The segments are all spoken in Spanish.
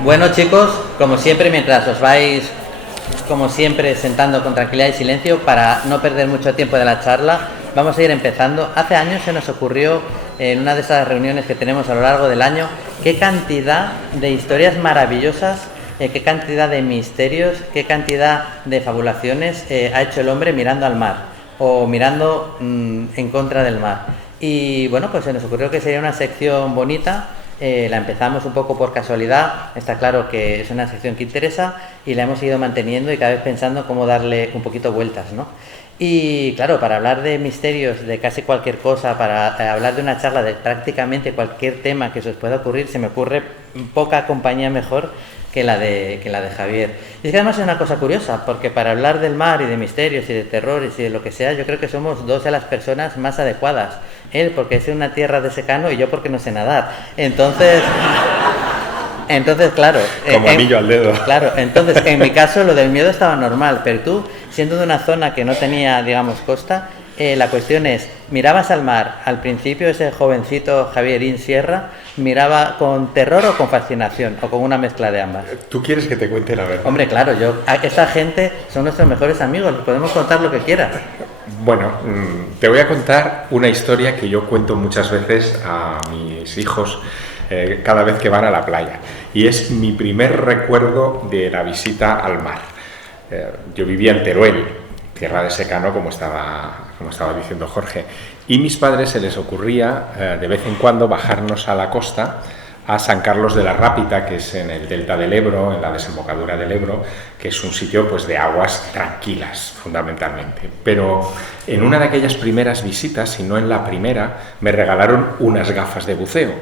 Bueno, chicos, como siempre, mientras os vais, como siempre, sentando con tranquilidad y silencio, para no perder mucho tiempo de la charla, vamos a ir empezando. Hace años se nos ocurrió, en una de esas reuniones que tenemos a lo largo del año, qué cantidad de historias maravillosas, qué cantidad de misterios, qué cantidad de fabulaciones ha hecho el hombre mirando al mar o mirando en contra del mar. Y bueno, pues se nos ocurrió que sería una sección bonita. La empezamos un poco por casualidad, está claro que es una sección que interesa y la hemos ido manteniendo y cada vez pensando cómo darle un poquito vueltas, ¿no? Y claro, para hablar de misterios, de casi cualquier cosa, para hablar de una charla de prácticamente cualquier tema que se os pueda ocurrir, se me ocurre poca compañía mejor que la de Javier. Y es que además es una cosa curiosa, porque para hablar del mar y de misterios y de terrores y de lo que sea, yo creo que somos dos de las personas más adecuadas. Él porque es de una tierra de secano y yo porque no sé nadar. Entonces claro. Como anillo al dedo. Claro, entonces en mi caso lo del miedo estaba normal, pero tú, siendo de una zona que no tenía, digamos, costa, la cuestión es, ¿mirabas al mar al principio ese jovencito Javierín Sierra? ¿Miraba con terror o con fascinación? ¿O con una mezcla de ambas? ¿Tú quieres que te cuente la verdad? Hombre, claro, esta gente son nuestros mejores amigos, les podemos contar lo que quieras. Bueno, te voy a contar una historia que yo cuento muchas veces a mis hijos cada vez que van a la playa. Y es mi primer recuerdo de la visita al mar. Yo vivía en Teruel, tierra de secano, como estaba diciendo Jorge. Y mis padres se les ocurría de vez en cuando bajarnos a la costa, a San Carlos de la Rápita, que es en el delta del Ebro, en la desembocadura del Ebro, que es un sitio pues de aguas tranquilas, fundamentalmente. Pero en una de aquellas primeras visitas, si no en la primera, me regalaron unas gafas de buceo.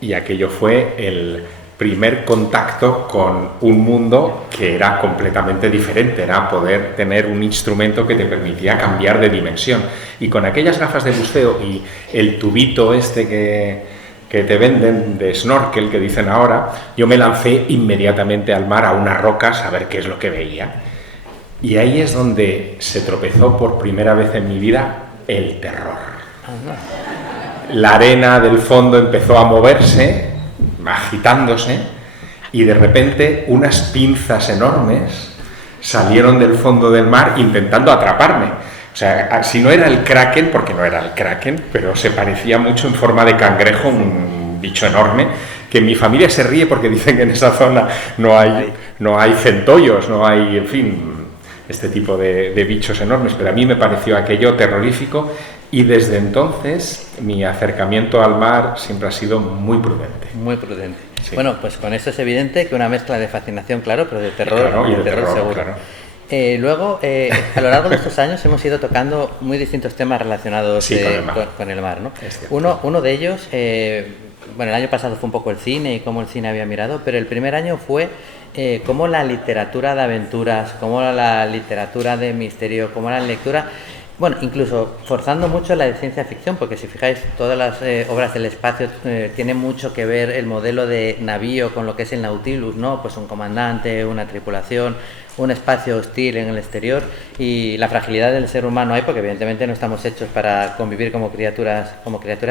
Y aquello fue el primer contacto con un mundo que era completamente diferente, era poder tener un instrumento que te permitía cambiar de dimensión. Y con aquellas gafas de buceo y el tubito este que te venden de snorkel, que dicen ahora, yo me lancé inmediatamente al mar, a unas rocas, a ver qué es lo que veía. Y ahí es donde se tropezó por primera vez en mi vida el terror. La arena del fondo empezó a moverse, agitándose, y de repente unas pinzas enormes salieron del fondo del mar intentando atraparme. O sea, si no era el kraken, porque no era el kraken, pero se parecía mucho en forma de cangrejo, un bicho enorme, que mi familia se ríe porque dicen que en esa zona no hay centollos, no hay, en fin, este tipo de bichos enormes, pero a mí me pareció aquello terrorífico y desde entonces mi acercamiento al mar siempre ha sido muy prudente. Muy prudente. Sí. Bueno, pues con esto es evidente que una mezcla de fascinación, claro, pero de terror, claro, y de terror seguro. Claro. Luego, a lo largo de estos años hemos ido tocando muy distintos temas relacionados con el mar, ¿no? Uno de ellos, bueno, el año pasado fue un poco el cine y cómo el cine había mirado, pero el primer año fue cómo la literatura de aventuras, cómo la literatura de misterio, cómo la lectura, bueno, incluso forzando mucho la de ciencia ficción, porque si fijáis, todas las obras del espacio tienen mucho que ver el modelo de navío con lo que es el Nautilus, ¿no? Pues un comandante, una tripulación, un espacio hostil en el exterior y la fragilidad del ser humano ahí, porque evidentemente no estamos hechos para convivir como criaturas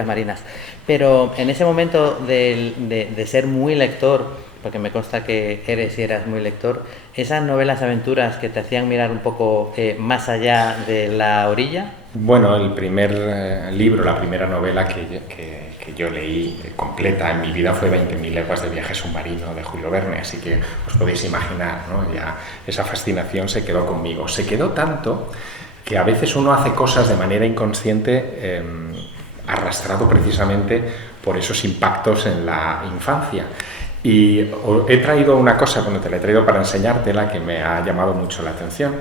marinas. Pero en ese momento de ser muy lector, porque me consta que eres y eras muy lector, esas novelas aventuras que te hacían mirar un poco más allá de la orilla. Bueno, el primer libro, la primera novela que yo leí completa en mi vida fue 20.000 leguas de viaje submarino de Julio Verne, así que os podéis imaginar, ¿no? Ya esa fascinación se quedó conmigo. Se quedó tanto que a veces uno hace cosas de manera inconsciente, arrastrado precisamente por esos impactos en la infancia. Y he traído una cosa, bueno, te la he traído para enseñártela, que me ha llamado mucho la atención.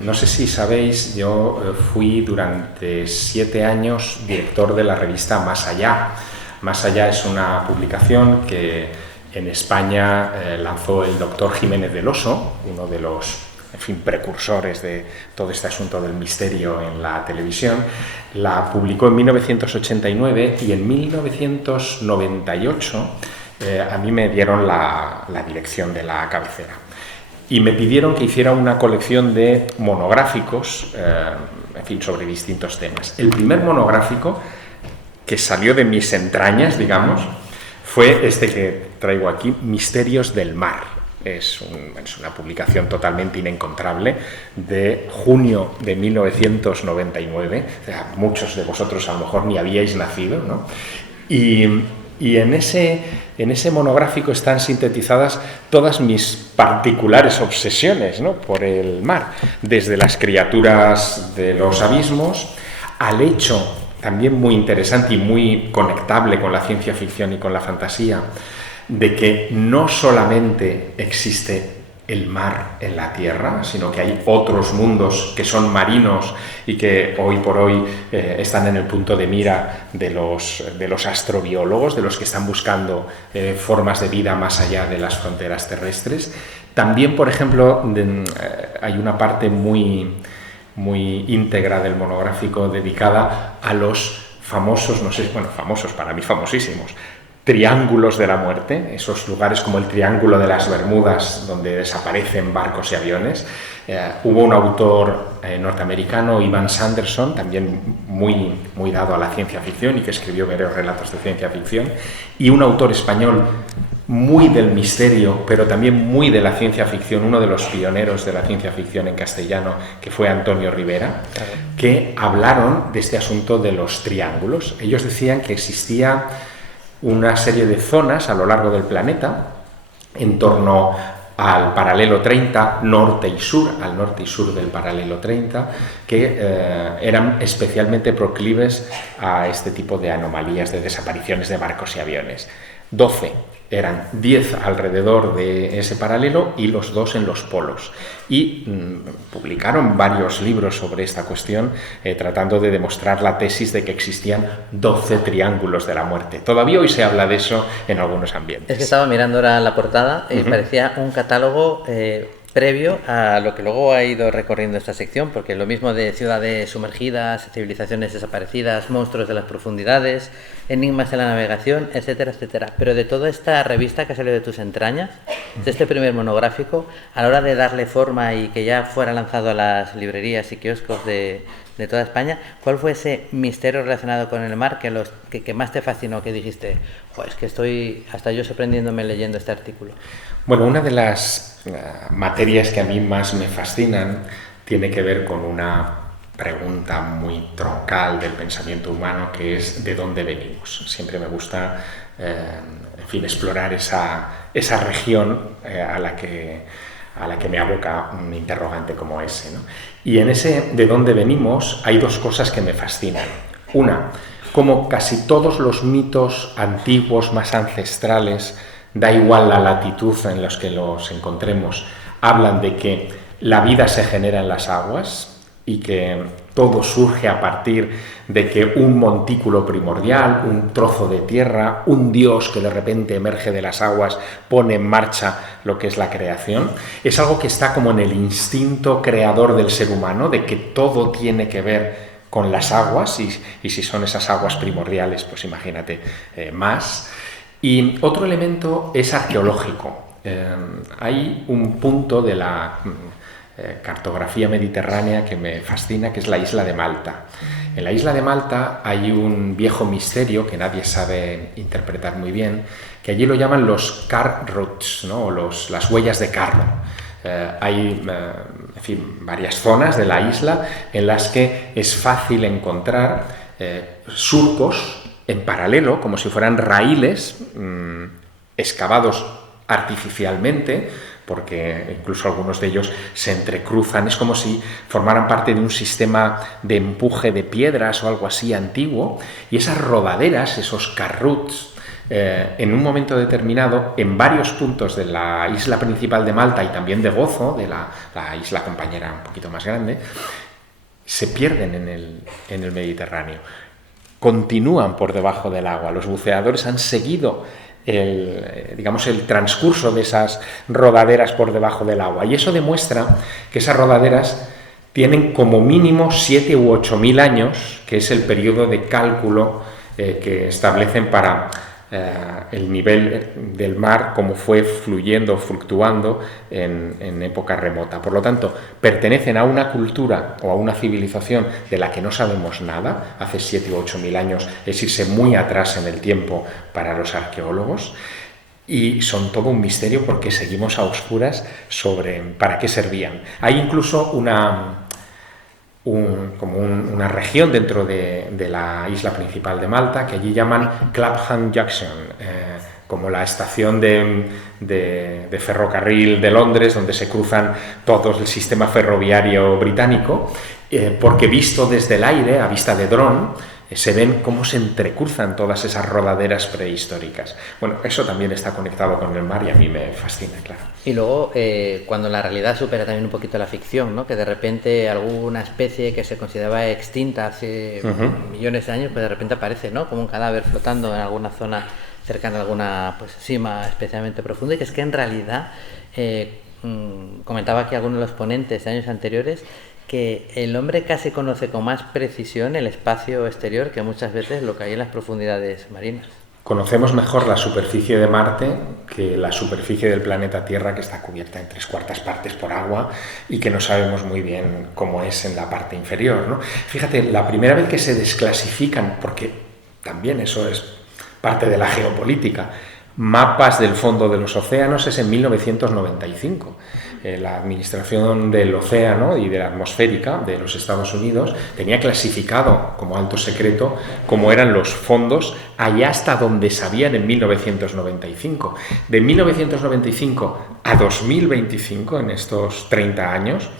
No sé si sabéis, yo fui durante 7 años director de la revista Más Allá. Más Allá es una publicación que en España lanzó el doctor Jiménez del Oso, uno de los precursores de todo este asunto del misterio en la televisión. La publicó en 1989 y en 1998 a mí me dieron la dirección de la cabecera y me pidieron que hiciera una colección de monográficos, sobre distintos temas. El primer monográfico que salió de mis entrañas, digamos, fue este traigo aquí, Misterios del Mar. Es una publicación totalmente inencontrable de junio de 1999. O sea, muchos de vosotros a lo mejor ni habíais nacido, ¿no? Y en ese monográfico están sintetizadas todas mis particulares obsesiones, ¿no?, por el mar, desde las criaturas de los abismos al hecho, también muy interesante y muy conectable con la ciencia ficción y con la fantasía, de que no solamente existe el mar en la Tierra, sino que hay otros mundos que son marinos y que hoy por hoy están en el punto de mira de los astrobiólogos, de los que están buscando formas de vida más allá de las fronteras terrestres. También, por ejemplo, hay una parte muy íntegra del monográfico dedicada a los famosos, famosos, para mí famosísimos, triángulos de la muerte, esos lugares como el Triángulo de las Bermudas, donde desaparecen barcos y aviones. Hubo un autor norteamericano, Ivan Sanderson, también muy dado a la ciencia ficción y que escribió varios relatos de ciencia ficción, y un autor español muy del misterio, pero también muy de la ciencia ficción, uno de los pioneros de la ciencia ficción en castellano, que fue Antonio Rivera, que hablaron de este asunto de los triángulos. Ellos decían que existía una serie de zonas a lo largo del planeta, en torno al paralelo 30, norte y sur, al norte y sur del paralelo 30, que eran especialmente proclives a este tipo de anomalías, de desapariciones de barcos y aviones. 12. Eran 10 alrededor de ese paralelo y los 2 en los polos. Y publicaron varios libros sobre esta cuestión, tratando de demostrar la tesis de que existían 12 triángulos de la muerte. Todavía hoy se habla de eso en algunos ambientes. Es que estaba mirando ahora la portada y parecía un catálogo previo a lo que luego ha ido recorriendo esta sección, porque lo mismo de ciudades sumergidas, civilizaciones desaparecidas, monstruos de las profundidades, enigmas de la navegación, etcétera, etcétera. Pero de toda esta revista que salió de tus entrañas, de este primer monográfico, a la hora de darle forma y que ya fuera lanzado a las librerías y kioscos de toda España, ¿cuál fue ese misterio relacionado con el mar que más te fascinó, que dijiste, es que estoy hasta yo sorprendiéndome leyendo este artículo? Bueno, una de las materias que a mí más me fascinan tiene que ver con una pregunta muy troncal del pensamiento humano, que es ¿de dónde venimos? Siempre me gusta, explorar esa región a la que me aboca un interrogante como ese, ¿no? Y en ese ¿de dónde venimos? Hay dos cosas que me fascinan. Una, como casi todos los mitos antiguos más ancestrales, da igual la latitud en la que los encontremos, hablan de que la vida se genera en las aguas y que todo surge a partir de que un montículo primordial, un trozo de tierra, un dios que de repente emerge de las aguas, pone en marcha lo que es la creación. Es algo que está como en el instinto creador del ser humano, de que todo tiene que ver con las aguas, y si son esas aguas primordiales, pues imagínate más. Y otro elemento es arqueológico. Hay un punto de la cartografía mediterránea que me fascina, que es la isla de Malta. En la isla de Malta hay un viejo misterio que nadie sabe interpretar muy bien, que allí lo llaman los car routes, ¿no? Las huellas de carro. Hay varias zonas de la isla en las que es fácil encontrar surcos en paralelo, como si fueran raíles excavados artificialmente, porque incluso algunos de ellos se entrecruzan. Es como si formaran parte de un sistema de empuje de piedras o algo así antiguo, y esas rodaderas, esos carruts, en un momento determinado, en varios puntos de la isla principal de Malta y también de Gozo, de la isla compañera un poquito más grande, se pierden en el Mediterráneo. Continúan por debajo del agua. Los buceadores han seguido el transcurso de esas rodaderas por debajo del agua, y eso demuestra que esas rodaderas tienen como mínimo 7 u 8.000 años, que es el periodo de cálculo que establecen para el nivel del mar, como fue fluyendo, fluctuando en época remota. Por lo tanto, pertenecen a una cultura o a una civilización de la que no sabemos nada. Hace 7 u 8.000 años es irse muy atrás en el tiempo para los arqueólogos. y son todo un misterio porque seguimos a oscuras sobre para qué servían. Hay incluso una región dentro de la isla principal de Malta que allí llaman Clapham Junction, como la estación de ferrocarril de Londres, donde se cruzan todo el sistema ferroviario británico, porque visto desde el aire, a vista de dron, se ven cómo se entrecruzan todas esas rodaderas prehistóricas. Bueno, eso también está conectado con el mar y a mí me fascina, claro. Y luego, cuando la realidad supera también un poquito la ficción, ¿no? Que de repente alguna especie que se consideraba extinta hace millones de años, pues de repente aparece, ¿no? Como un cadáver flotando en alguna zona cercana a alguna pues, cima especialmente profunda, y que es que en realidad, comentaba aquí algunos de los ponentes de años anteriores, que el hombre casi conoce con más precisión el espacio exterior que muchas veces lo que hay en las profundidades marinas. Conocemos mejor la superficie de Marte que la superficie del planeta Tierra, que está cubierta en 3/4 partes por agua y que no sabemos muy bien cómo es en la parte inferior, ¿no? Fíjate, la primera vez que se desclasifican, porque también eso es parte de la geopolítica, mapas del fondo de los océanos es en 1995. La Administración del Océano y de la Atmosférica de los Estados Unidos tenía clasificado como alto secreto cómo eran los fondos allá hasta donde sabían en 1995. De 1995 a 2025, en estos 30 años,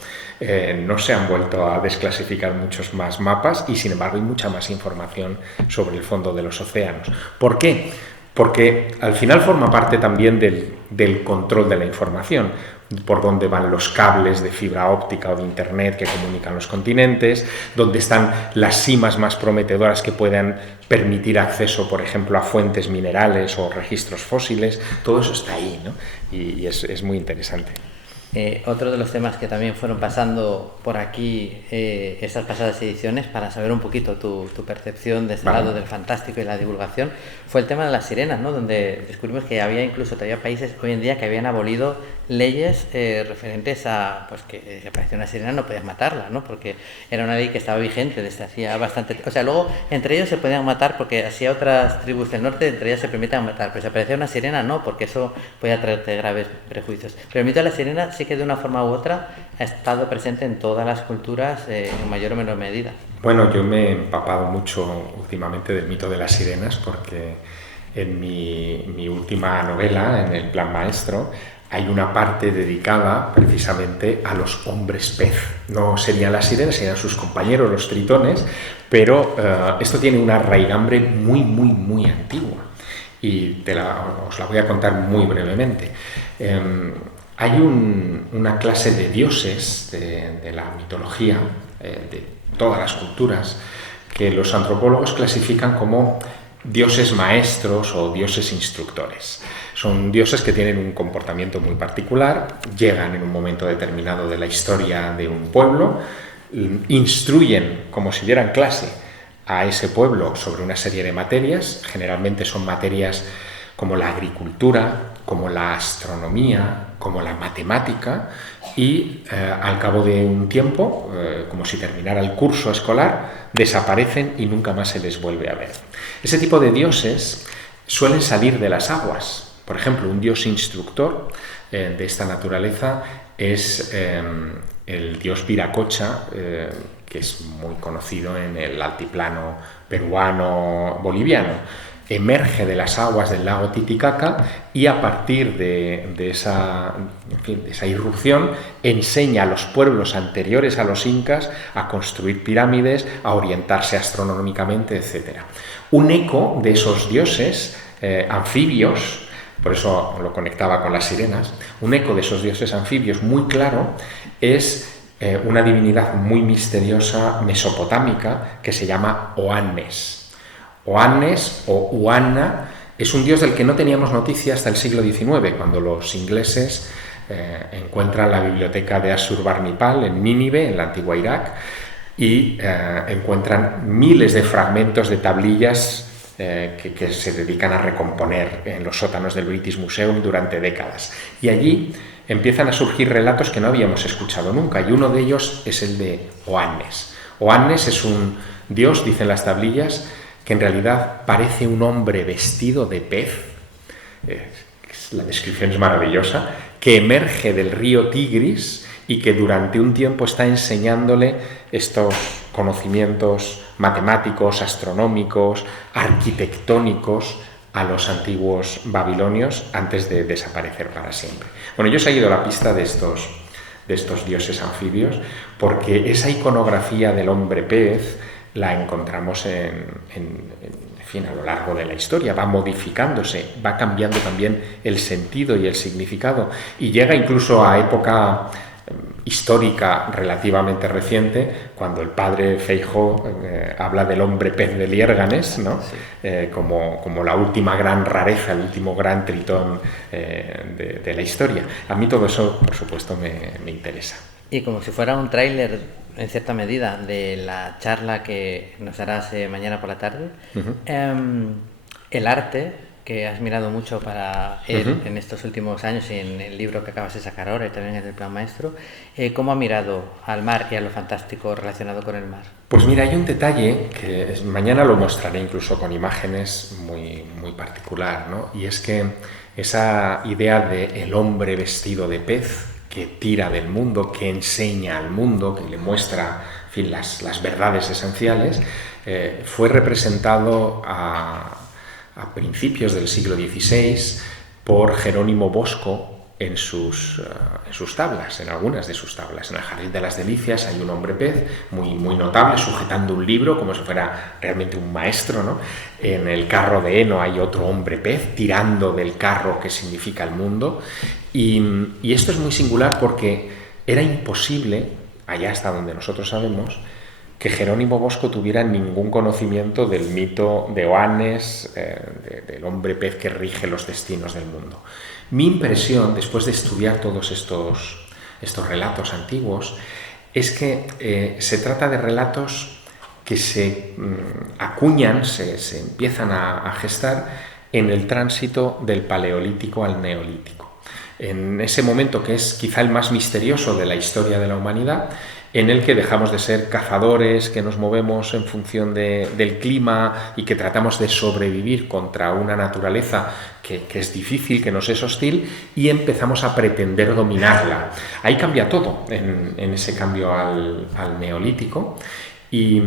no se han vuelto a desclasificar muchos más mapas y, sin embargo, hay mucha más información sobre el fondo de los océanos. ¿Por qué? Porque al final forma parte también del control de la información, por dónde van los cables de fibra óptica o de internet que comunican los continentes, dónde están las cimas más prometedoras que puedan permitir acceso, por ejemplo, a fuentes minerales o registros fósiles. Todo eso está ahí, ¿no? Y es muy interesante. Otro de los temas que también fueron pasando por aquí estas pasadas ediciones, para saber un poquito tu percepción de este lado del fantástico y la divulgación, fue el tema de las sirenas, ¿no? Donde descubrimos que había incluso todavía países hoy en día que habían abolido leyes referentes a pues que si aparecía una sirena no podías matarla, ¿no? Porque era una ley que estaba vigente desde hacía bastante tiempo. O sea, luego entre ellos se podían matar porque así otras tribus del norte entre ellas se permitían matar, pero si aparecía una sirena no, porque eso podía traerte graves prejuicios. Pero el mito de la sirena sí que de una forma u otra ha estado presente en todas las culturas en mayor o menor medida. Bueno, yo me he empapado mucho últimamente del mito de las sirenas porque en mi última novela, en El Plan Maestro, hay una parte dedicada precisamente a los hombres pez. No serían las sirenas, serían sus compañeros, los tritones, pero esto tiene una raigambre muy antigua y os la voy a contar muy brevemente. Hay una clase de dioses de la mitología, de todas las culturas, que los antropólogos clasifican como dioses maestros o dioses instructores. Son dioses que tienen un comportamiento muy particular, llegan en un momento determinado de la historia de un pueblo, instruyen como si dieran clase a ese pueblo sobre una serie de materias, generalmente son materias como la agricultura, como la astronomía, como la matemática, y al cabo de un tiempo, como si terminara el curso escolar, desaparecen y nunca más se les vuelve a ver. Ese tipo de dioses suelen salir de las aguas. Por ejemplo, un dios instructor de esta naturaleza es el dios Viracocha, que es muy conocido en el altiplano peruano-boliviano. Emerge de las aguas del lago Titicaca y a partir de esa irrupción enseña a los pueblos anteriores a los incas a construir pirámides, a orientarse astronómicamente, etc. Un eco de esos dioses anfibios, por eso lo conectaba con las sirenas, un eco de esos dioses anfibios muy claro es una divinidad muy misteriosa mesopotámica que se llama Oannes. Oannes o Uanna es un dios del que no teníamos noticia hasta el siglo XIX, cuando los ingleses encuentran la biblioteca de Ashurbanipal en Nínive, en la antigua Irak, y encuentran miles de fragmentos de tablillas que se dedican a recomponer en los sótanos del British Museum durante décadas. Y allí empiezan a surgir relatos que no habíamos escuchado nunca, y uno de ellos es el de Oannes. Oannes es un dios, dicen las tablillas, que en realidad parece un hombre vestido de pez, la descripción es maravillosa, que emerge del río Tigris y que durante un tiempo está enseñándole estos conocimientos matemáticos, astronómicos, arquitectónicos a los antiguos babilonios antes de desaparecer para siempre. Bueno, yo he seguido la pista de estos dioses anfibios porque esa iconografía del hombre pez la encontramos en fin, a lo largo de la historia, va modificándose, va cambiando también el sentido y el significado y llega incluso a época histórica relativamente reciente, cuando el padre Feijóo habla del hombre pez de Liérganes, ¿no? Sí. Como la última gran rareza, el último gran tritón de la historia. A mí todo eso, por supuesto, me interesa. Y como si fuera un tráiler, en cierta medida, de la charla que nos harás mañana por la tarde, el arte que has mirado mucho para él en estos últimos años y en el libro que acabas de sacar ahora y también en el Plan Maestro, ¿cómo ha mirado al mar y a lo fantástico relacionado con el mar? Pues mira, hay un detalle que mañana lo mostraré incluso con imágenes muy, muy particular, ¿no? Y es que esa idea de el hombre vestido de pez que tira del mundo, que enseña al mundo, que le muestra, en fin, las verdades esenciales, fue representado a principios del siglo XVI por Jerónimo Bosco en sus tablas, en algunas de sus tablas. En el Jardín de las Delicias hay un hombre pez muy, muy notable sujetando un libro como si fuera realmente un maestro, ¿no? En el carro de heno hay otro hombre pez tirando del carro que significa el mundo y esto es muy singular porque era imposible, allá hasta donde nosotros sabemos, que Jerónimo Bosco tuviera ningún conocimiento del mito de Oannes, del hombre pez que rige los destinos del mundo. Mi impresión, después de estudiar todos estos relatos antiguos, es que se trata de relatos que se acuñan, se empiezan a gestar en el tránsito del Paleolítico al Neolítico. En ese momento que es quizá el más misterioso de la historia de la humanidad, en el que dejamos de ser cazadores, que nos movemos en función del clima y que tratamos de sobrevivir contra una naturaleza que es difícil, que nos es hostil, y empezamos a pretender dominarla. Ahí cambia todo en ese cambio al Neolítico, y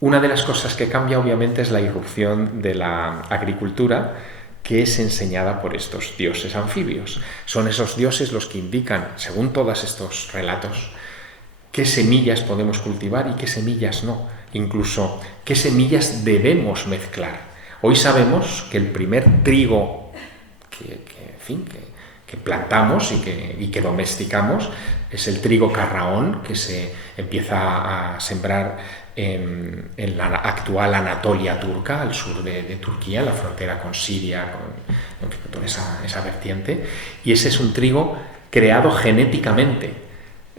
una de las cosas que cambia obviamente es la irrupción de la agricultura, que es enseñada por estos dioses anfibios. Son esos dioses los que indican, según todos estos relatos, qué semillas podemos cultivar y qué semillas no, incluso qué semillas debemos mezclar. Hoy sabemos que el primer trigo que plantamos y que domesticamos es el trigo carraón, que se empieza a sembrar en la actual Anatolia turca, al sur de Turquía, la frontera con Siria, con toda esa vertiente, y ese es un trigo creado genéticamente.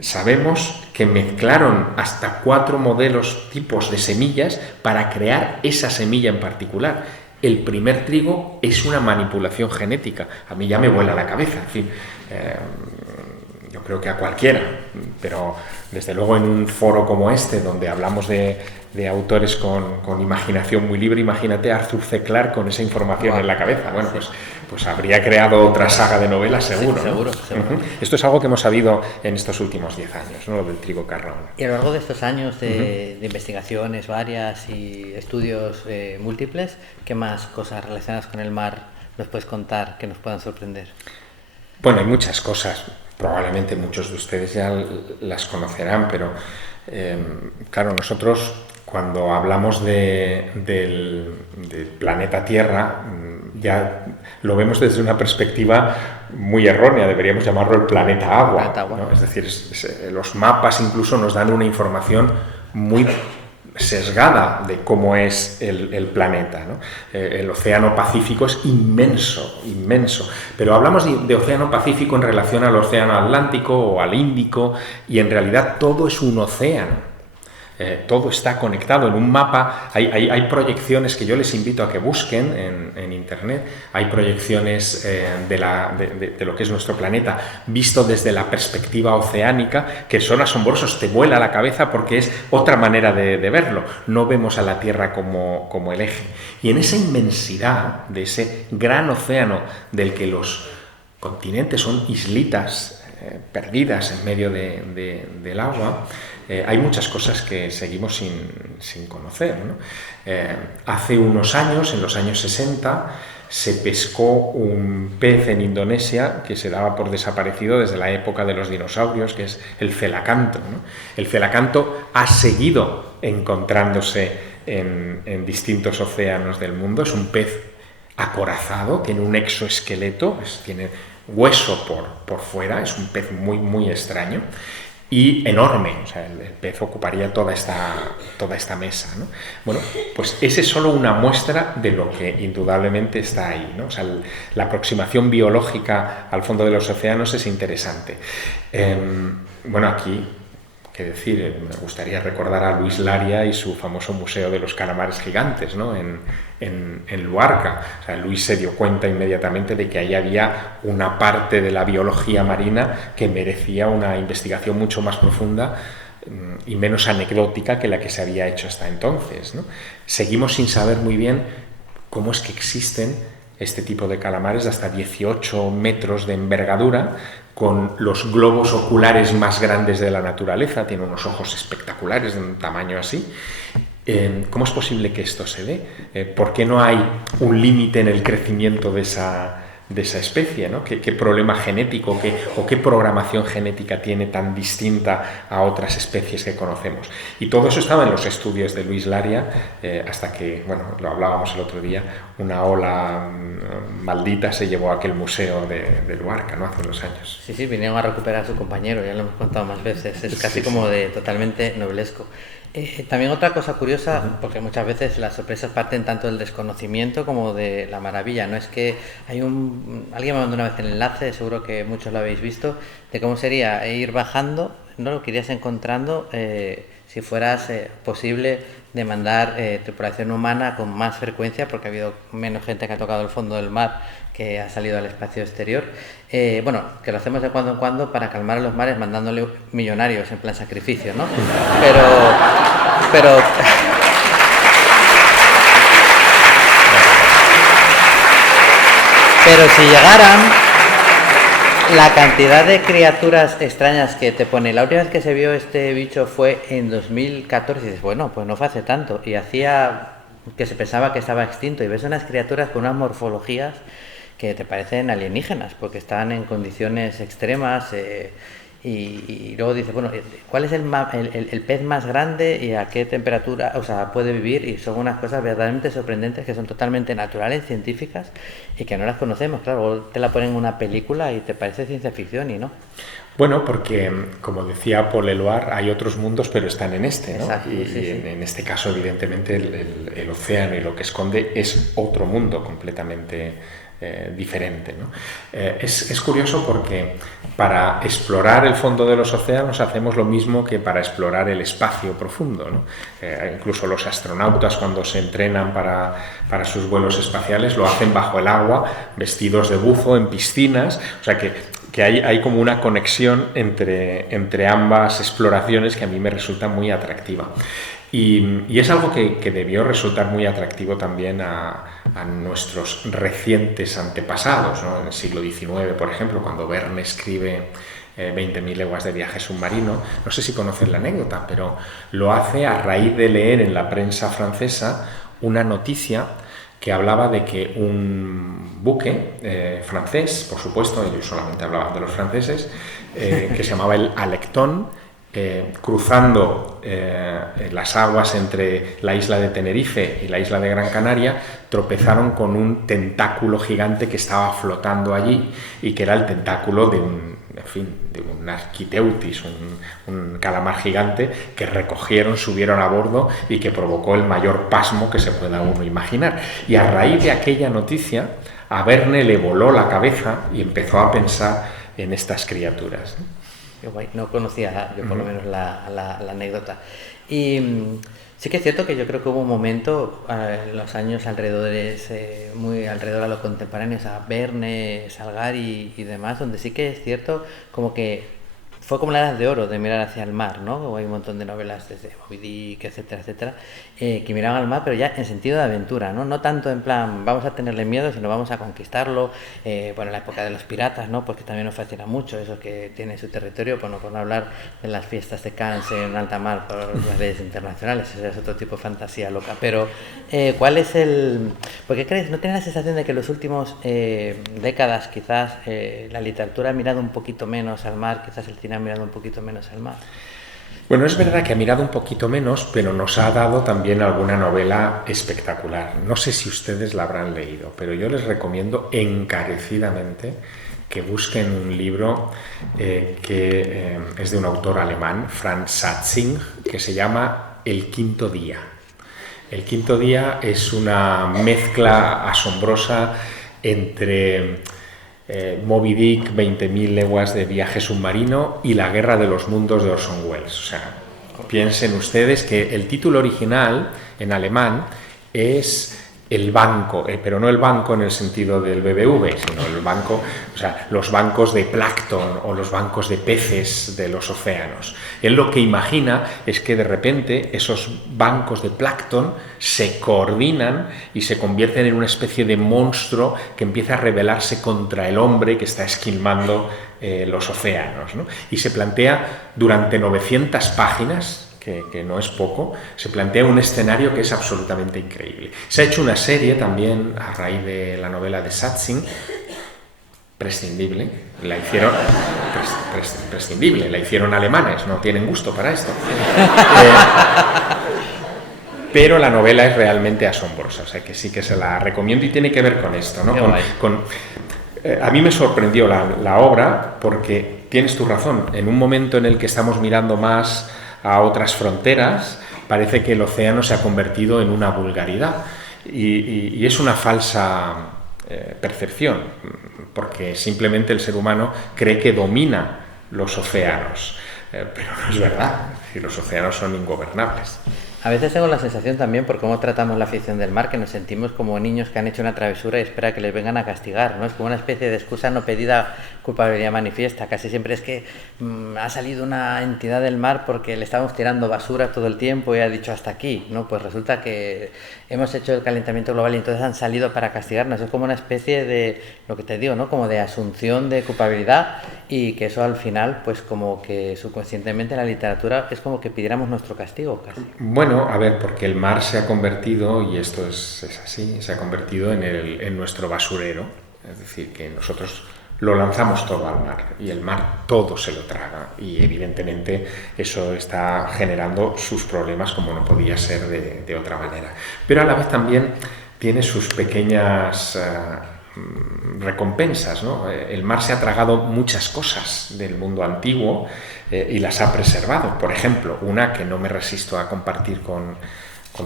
Sabemos que mezclaron hasta 4 tipos de semillas para crear esa semilla en particular. El primer trigo es una manipulación genética. A mí ya me vuela la cabeza, en fin. Yo creo que a cualquiera, pero desde luego en un foro como este, donde hablamos de autores con imaginación muy libre, imagínate a Arthur C. Clarke con esa información en la cabeza. Bueno, pues habría creado otra saga de novelas seguro. Sí, seguro, ¿no? Seguro. Esto es algo que hemos sabido en estos últimos 10 años, ¿no? Lo del trigo carraón. Y a lo largo de estos años de investigaciones varias y estudios múltiples, ¿qué más cosas relacionadas con el mar nos puedes contar que nos puedan sorprender? Bueno, hay muchas cosas. Probablemente muchos de ustedes ya las conocerán, pero claro, nosotros cuando hablamos del planeta Tierra ya lo vemos desde una perspectiva muy errónea, deberíamos llamarlo el planeta agua, ¿no? Es decir, los mapas incluso nos dan una información muy sesgada de cómo es el planeta, ¿no? El océano Pacífico es inmenso, pero hablamos de océano Pacífico en relación al océano Atlántico o al Índico, y en realidad todo es un océano. Todo está conectado en un mapa. Hay proyecciones que yo les invito a que busquen en internet. Hay proyecciones de lo que es nuestro planeta visto desde la perspectiva oceánica, que son asombrosos, te vuela la cabeza porque es otra manera de verlo. No vemos a la Tierra como el eje, y en esa inmensidad de ese gran océano del que los continentes, son islitas perdidas en medio del agua. Hay muchas cosas que seguimos sin conocer, ¿no? Hace unos años, en los años 60, se pescó un pez en Indonesia que se daba por desaparecido desde la época de los dinosaurios, que es el celacanto, ¿no? El celacanto ha seguido encontrándose en distintos océanos del mundo. Es un pez acorazado, tiene un exoesqueleto, tiene hueso por fuera, es un pez muy, muy extraño y enorme. O sea, el pez ocuparía toda esta mesa, ¿no? Bueno, pues esa es solo una muestra de lo que indudablemente está ahí, ¿no? O sea, la aproximación biológica al fondo de los océanos es interesante. Bueno, aquí, qué decir, me gustaría recordar a Luis Laria y su famoso Museo de los Calamares Gigantes, ¿no? En Luarca. O sea, Luis se dio cuenta inmediatamente de que ahí había una parte de la biología marina que merecía una investigación mucho más profunda y menos anecdótica que la que se había hecho hasta entonces, ¿no? Seguimos sin saber muy bien cómo es que existen este tipo de calamares de hasta 18 metros de envergadura, con los globos oculares más grandes de la naturaleza, tiene unos ojos espectaculares de un tamaño así. ¿Cómo es posible que esto se dé? ¿Por qué no hay un límite en el crecimiento de esa especie, ¿no? ¿Qué problema genético o qué programación genética tiene tan distinta a otras especies que conocemos? Y todo eso estaba en los estudios de Luis Laria, hasta que, bueno, lo hablábamos el otro día, una ola maldita se llevó a aquel museo de Luarca, ¿no? Hace unos años. Sí, vinieron a recuperar a su compañero, ya lo hemos contado más veces, es casi como de totalmente novelesco. También otra cosa curiosa, porque muchas veces las sorpresas parten tanto del desconocimiento como de la maravilla, ¿no? Es que alguien me mandó una vez el enlace, seguro que muchos lo habéis visto, de cómo sería ir bajando, ¿no? Lo que irías encontrando si fueras posible de mandar tripulación humana con más frecuencia, porque ha habido menos gente que ha tocado el fondo del mar que ha salido al espacio exterior. Bueno, que lo hacemos de cuando en cuando para calmar a los mares mandándole millonarios en plan sacrificio, ¿no? Pero si llegaran, la cantidad de criaturas extrañas que te pone. La última vez que se vio este bicho fue en 2014 y dices, bueno, pues no fue hace tanto, y hacía que se pensaba que estaba extinto, y ves unas criaturas con unas morfologías que te parecen alienígenas porque están en condiciones extremas, y luego dices, bueno, ¿cuál es el pez más grande y a qué temperatura, o sea, puede vivir? Y son unas cosas verdaderamente sorprendentes que son totalmente naturales, científicas, y que no las conocemos. Claro, te la ponen en una película y te parece ciencia ficción y no. Bueno, porque, como decía Paul Eluard, hay otros mundos, pero están en este, ¿no? Exacto, y sí. En este caso, evidentemente, el océano y lo que esconde es otro mundo completamente diferente, ¿no? Es curioso porque para explorar el fondo de los océanos hacemos lo mismo que para explorar el espacio profundo, ¿no? Incluso los astronautas, cuando se entrenan para sus vuelos espaciales, lo hacen bajo el agua, vestidos de buzo, en piscinas. O sea que hay como una conexión entre ambas exploraciones que a mí me resulta muy atractiva. Y es algo que debió resultar muy atractivo también a nuestros recientes antepasados, ¿no? En el siglo XIX, por ejemplo, cuando Verne escribe 20.000 leguas de viaje submarino. No sé si conocen la anécdota, pero lo hace a raíz de leer en la prensa francesa una noticia que hablaba de que un buque francés, por supuesto, ellos solamente hablaban de los franceses, que se llamaba el Alecton, cruzando las aguas entre la isla de Tenerife y la isla de Gran Canaria, tropezaron con un tentáculo gigante que estaba flotando allí y que era el tentáculo de un arquiteutis, un calamar gigante que recogieron, subieron a bordo y que provocó el mayor pasmo que se pueda uno imaginar. Y a raíz de aquella noticia, a Verne le voló la cabeza y empezó a pensar en estas criaturas, ¿no? No conocía yo por lo menos la anécdota. Y sí que es cierto que yo creo que hubo un momento en los años muy alrededor a lo contemporáneo, a Verne, Salgari y demás, donde sí que es cierto como que fue como la edad de oro de mirar hacia el mar, ¿no? Hay un montón de novelas desde Moby Dick, etcétera, etcétera, que miraban al mar, pero ya en sentido de aventura, ¿no? No tanto en plan, vamos a tenerle miedo, sino vamos a conquistarlo. Bueno, la época de los piratas, ¿no? Porque también nos fascina mucho eso que tiene su territorio, bueno, por no hablar de las fiestas de Cannes en alta mar por las leyes internacionales, eso es otro tipo de fantasía loca. Pero, ¿cuál es el...? ¿Por qué crees? ¿No tienes la sensación de que en los últimos décadas quizás la literatura ha mirado un poquito menos al mar, quizás el cine ha mirado un poquito menos al mar? Bueno, es verdad que ha mirado un poquito menos, pero nos ha dado también alguna novela espectacular. No sé si ustedes la habrán leído, pero yo les recomiendo encarecidamente que busquen un libro que es de un autor alemán, Franz Satzing, que se llama El quinto día. El quinto día es una mezcla asombrosa entre Moby Dick, 20.000 leguas de viaje submarino y La guerra de los mundos de Orson Welles. O sea, piensen ustedes que el título original en alemán es El banco, pero no el banco en el sentido del BBV, sino el banco, o sea, los bancos de plancton o los bancos de peces de los océanos. Él lo que imagina es que de repente esos bancos de plancton se coordinan y se convierten en una especie de monstruo que empieza a rebelarse contra el hombre que está esquilmando los océanos, ¿no? Y se plantea durante 900 páginas, que no es poco, se plantea un escenario que es absolutamente increíble. Se ha hecho una serie también a raíz de la novela de Satzing, prescindible, la hicieron prescindible, la hicieron alemanes, no tienen gusto para esto. Pero la novela es realmente asombrosa, o sea que sí que se la recomiendo y tiene que ver con esto, ¿no? A mí me sorprendió la obra porque tienes tu razón, en un momento en el que estamos mirando más a otras fronteras, parece que el océano se ha convertido en una vulgaridad y es una falsa percepción, porque simplemente el ser humano cree que domina los océanos, pero no es verdad, es decir, los océanos son ingobernables. A veces tengo la sensación también, por cómo tratamos la afición del mar, que nos sentimos como niños que han hecho una travesura y espera que les vengan a castigar, ¿no? Es como una especie de excusa no pedida, culpabilidad manifiesta. Casi siempre es que ha salido una entidad del mar porque le estábamos tirando basura todo el tiempo y ha dicho hasta aquí, ¿no? Pues resulta que hemos hecho el calentamiento global y entonces han salido para castigarnos. Es como una especie de, lo que te digo, ¿no? Como de asunción de culpabilidad, y que eso al final, pues como que subconscientemente en la literatura es como que pidiéramos nuestro castigo casi. Bueno, a ver, porque el mar se ha convertido, y esto es así, se ha convertido en nuestro basurero. Es decir, que nosotros lo lanzamos todo al mar y el mar todo se lo traga, y evidentemente eso está generando sus problemas como no podía ser de otra manera. Pero a la vez también tiene sus pequeñas recompensas, ¿no? El mar se ha tragado muchas cosas del mundo antiguo y las ha preservado. Por ejemplo, una que no me resisto a compartir con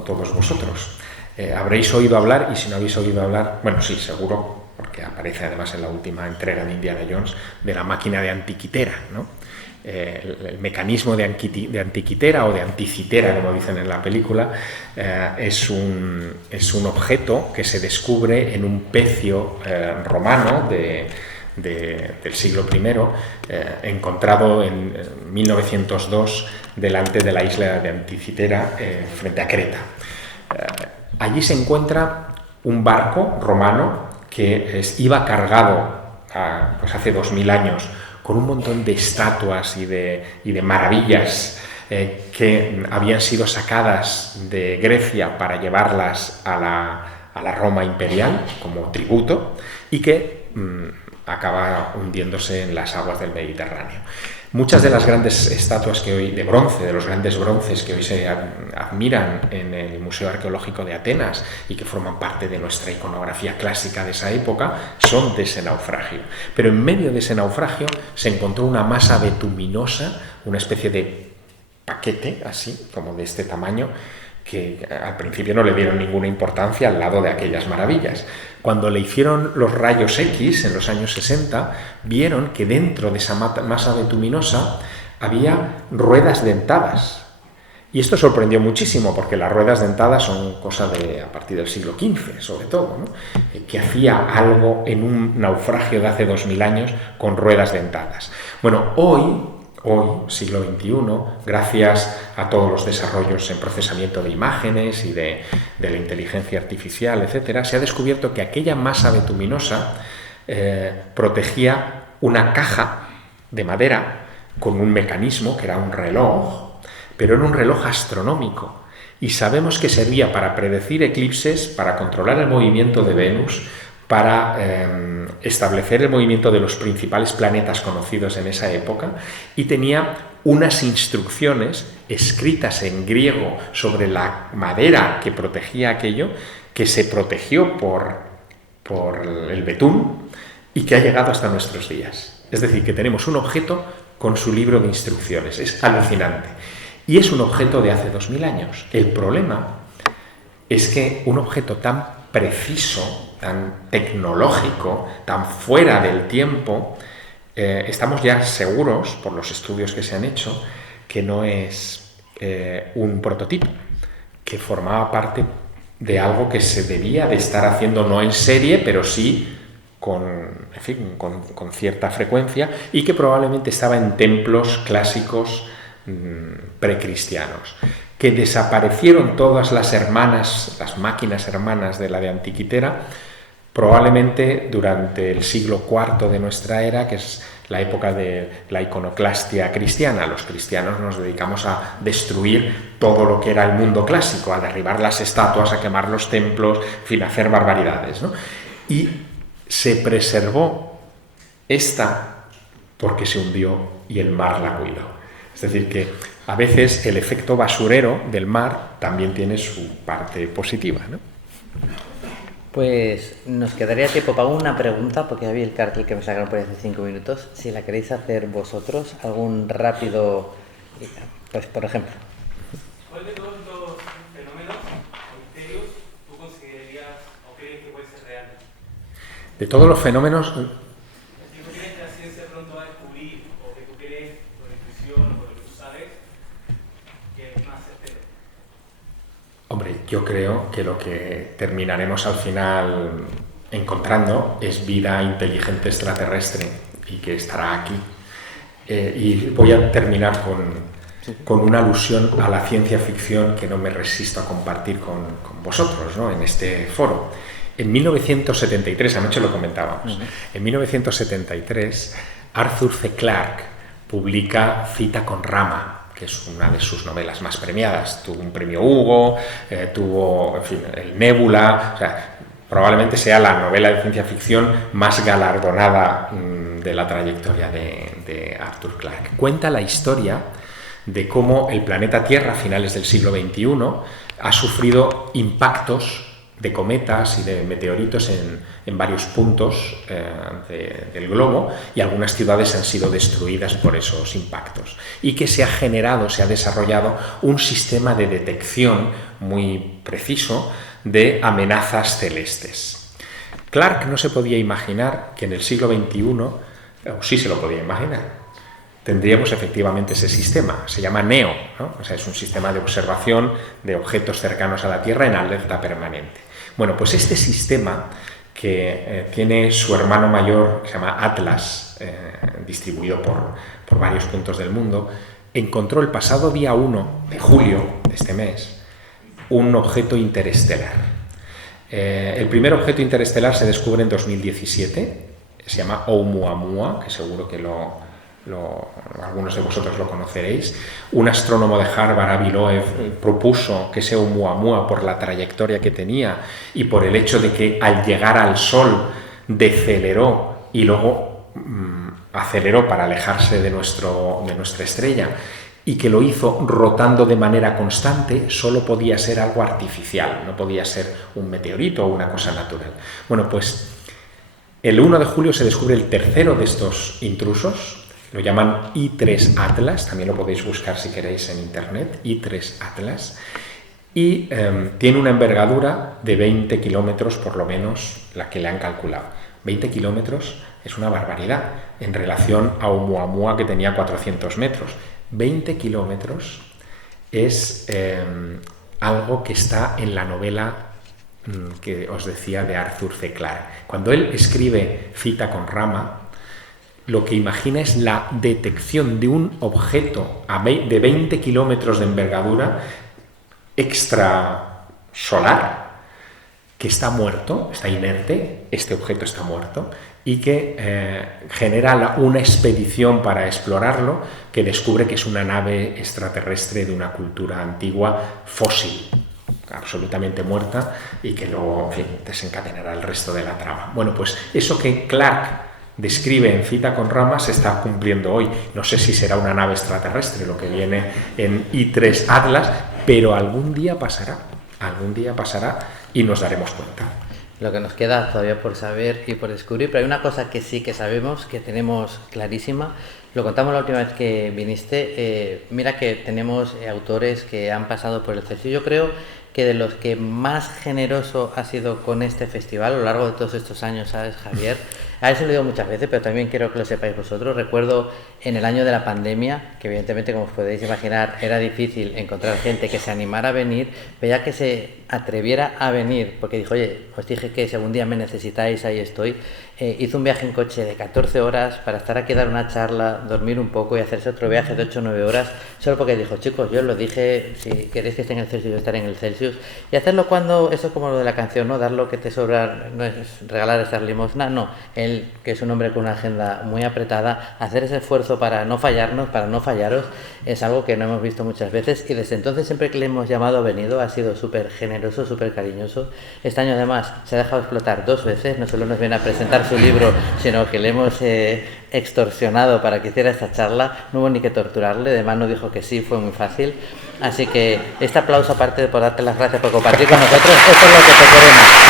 todos vosotros. Habréis oído hablar, y si no habéis oído hablar, bueno, sí, seguro, porque aparece además en la última entrega de Indiana Jones, de la máquina de antiquitera, ¿no? El mecanismo de antiquitera o de anticitera, como dicen en la película, es un objeto que se descubre en un pecio romano del siglo I, encontrado en 1902 delante de la isla de Anticitera, frente a Creta. Allí se encuentra un barco romano que iba cargado pues hace 2000 años con un montón de estatuas y de maravillas que habían sido sacadas de Grecia para llevarlas a la Roma imperial como tributo, y que acaba hundiéndose en las aguas del Mediterráneo. Muchas de las grandes estatuas que hoy, de bronce, de los grandes bronces que hoy se admiran en el Museo Arqueológico de Atenas y que forman parte de nuestra iconografía clásica de esa época, son de ese naufragio. Pero en medio de ese naufragio se encontró una masa bituminosa, una especie de paquete, así, como de este tamaño, que al principio no le dieron ninguna importancia al lado de aquellas maravillas. Cuando le hicieron los rayos X en los años 60, vieron que dentro de esa masa bituminosa había ruedas dentadas. Y esto sorprendió muchísimo, porque las ruedas dentadas son cosa a partir del siglo XV, sobre todo, ¿no? Que hacía algo en un naufragio de hace 2000 años con ruedas dentadas. Bueno, hoy hoy, siglo XXI, gracias a todos los desarrollos en procesamiento de imágenes y de la inteligencia artificial, etcétera, se ha descubierto que aquella masa betuminosa protegía una caja de madera con un mecanismo que era un reloj, pero era un reloj astronómico. Y sabemos que servía para predecir eclipses, para controlar el movimiento de Venus, para establecer el movimiento de los principales planetas conocidos en esa época, y tenía unas instrucciones escritas en griego sobre la madera que protegía aquello, que se protegió por el betún y que ha llegado hasta nuestros días. Es decir, que tenemos un objeto con su libro de instrucciones. Es alucinante. Y es un objeto de hace 2000 años. El problema es que un objeto tan preciso, tan tecnológico, tan fuera del tiempo, estamos ya seguros, por los estudios que se han hecho, que no es un prototipo, que formaba parte de algo que se debía de estar haciendo no en serie, pero sí con cierta frecuencia, y que probablemente estaba en templos clásicos precristianos. Que desaparecieron todas las máquinas hermanas de la de Antiquitera, probablemente durante el siglo IV de nuestra era, que es la época de la iconoclastia cristiana. Los cristianos nos dedicamos a destruir todo lo que era el mundo clásico, a derribar las estatuas, a quemar los templos, en fin, a hacer barbaridades, ¿no? Y se preservó esta porque se hundió y el mar la cuidó. Es decir, que a veces el efecto basurero del mar también tiene su parte positiva, ¿no? Pues nos quedaría tiempo para una pregunta, porque había el cartel que me sacaron por ahí hace 5 minutos. Si la queréis hacer vosotros, algún rápido, pues por ejemplo. ¿Cuál de todos los fenómenos o misterios tú considerarías o crees que puede ser real? De todos los fenómenos... Si tú crees que la ciencia pronto va a descubrir, o que tú crees por intuición o por lo que tú sabes, que es más certero. Hombre, yo creo que lo que terminaremos al final encontrando es vida inteligente extraterrestre y que estará aquí. Y voy a terminar con una alusión a la ciencia ficción que no me resisto a compartir con vosotros, ¿no?, en este foro. En 1973, anoche lo comentábamos, en 1973 Arthur C. Clarke publica Cita con Rama, que es una de sus novelas más premiadas. Tuvo un premio Hugo, tuvo, en fin, el Nébula. O sea, probablemente sea la novela de ciencia ficción más galardonada de la trayectoria de Arthur Clarke. Cuenta la historia de cómo el planeta Tierra a finales del siglo XXI ha sufrido impactos de cometas y de meteoritos en varios puntos del globo, y algunas ciudades han sido destruidas por esos impactos, y que se ha desarrollado un sistema de detección muy preciso de amenazas celestes. Clarke no se podía imaginar que en el siglo XXI, o sí se lo podía imaginar, tendríamos efectivamente ese sistema. Se llama NEO, ¿no? O sea, es un sistema de observación de objetos cercanos a la Tierra en alerta permanente. Bueno, pues este sistema, que tiene su hermano mayor, que se llama Atlas, distribuido por varios puntos del mundo, encontró el pasado día 1 de julio de este mes un objeto interestelar. El primer objeto interestelar se descubre en 2017, se llama Oumuamua, que seguro que algunos de vosotros lo conoceréis. Un astrónomo de Harvard, Avi Loeb, propuso que ese Oumuamua, por la trayectoria que tenía y por el hecho de que al llegar al Sol deceleró y luego aceleró para alejarse de nuestra estrella, y que lo hizo rotando de manera constante, solo podía ser algo artificial, no podía ser un meteorito o una cosa natural. Bueno, pues el 1 de julio se descubre el tercero de estos intrusos. Lo llaman I3 Atlas, también lo podéis buscar si queréis en internet, I3 Atlas, y tiene una envergadura de 20 kilómetros, por lo menos la que le han calculado. 20 kilómetros es una barbaridad en relación a Oumuamua, que tenía 400 metros. 20 kilómetros es algo que está en la novela que os decía de Arthur C. Clarke. Cuando él escribe Cita con Rama, lo que imagina es la detección de un objeto de 20 kilómetros de envergadura extrasolar que está muerto, está inerte, este objeto está muerto, y que genera una expedición para explorarlo que descubre que es una nave extraterrestre de una cultura antigua fósil, absolutamente muerta, y que luego, en fin, desencadenará el resto de la trama. Bueno, pues eso que Clarke describe en Cita con Rama se está cumpliendo hoy. No sé si será una nave extraterrestre lo que viene en I3 Atlas, pero algún día pasará y nos daremos cuenta. Lo que nos queda todavía por saber y por descubrir, pero hay una cosa que sí que sabemos, que tenemos clarísima, lo contamos la última vez que viniste, mira que tenemos autores que han pasado por el Celsius. Yo creo que de los que más generoso ha sido con este festival a lo largo de todos estos años, ¿sabes, Javier? A él se lo digo muchas veces, pero también quiero que lo sepáis vosotros. Recuerdo en el año de la pandemia, que evidentemente, como os podéis imaginar, era difícil encontrar gente que se animara a venir, pero ya que se atreviera a venir, porque dijo, oye, os dije que si algún día me necesitáis, ahí estoy. Hizo un viaje en coche de 14 horas para estar aquí a dar una charla, dormir un poco y hacerse otro viaje de 8 o 9 horas, solo porque dijo, chicos, yo os lo dije, si queréis que esté en el Celsius, yo estaré en el Celsius. Y hacerlo cuando, eso es como lo de la canción, ¿no? Dar lo que te sobra, no es regalar estas limosna, no. Él, que es un hombre con una agenda muy apretada, hacer ese esfuerzo para no fallarnos, para no fallaros, es algo que no hemos visto muchas veces, y desde entonces siempre que le hemos llamado ha venido, ha sido súper generoso, súper cariñoso. Este año además se ha dejado explotar 2 veces, no solo nos viene a presentar su libro, sino que le hemos extorsionado para que hiciera esta charla, no hubo ni que torturarle, además nos dijo que sí, fue muy fácil. Así que este aplauso, aparte de por darte las gracias por compartir con nosotros, esto es lo que te queremos.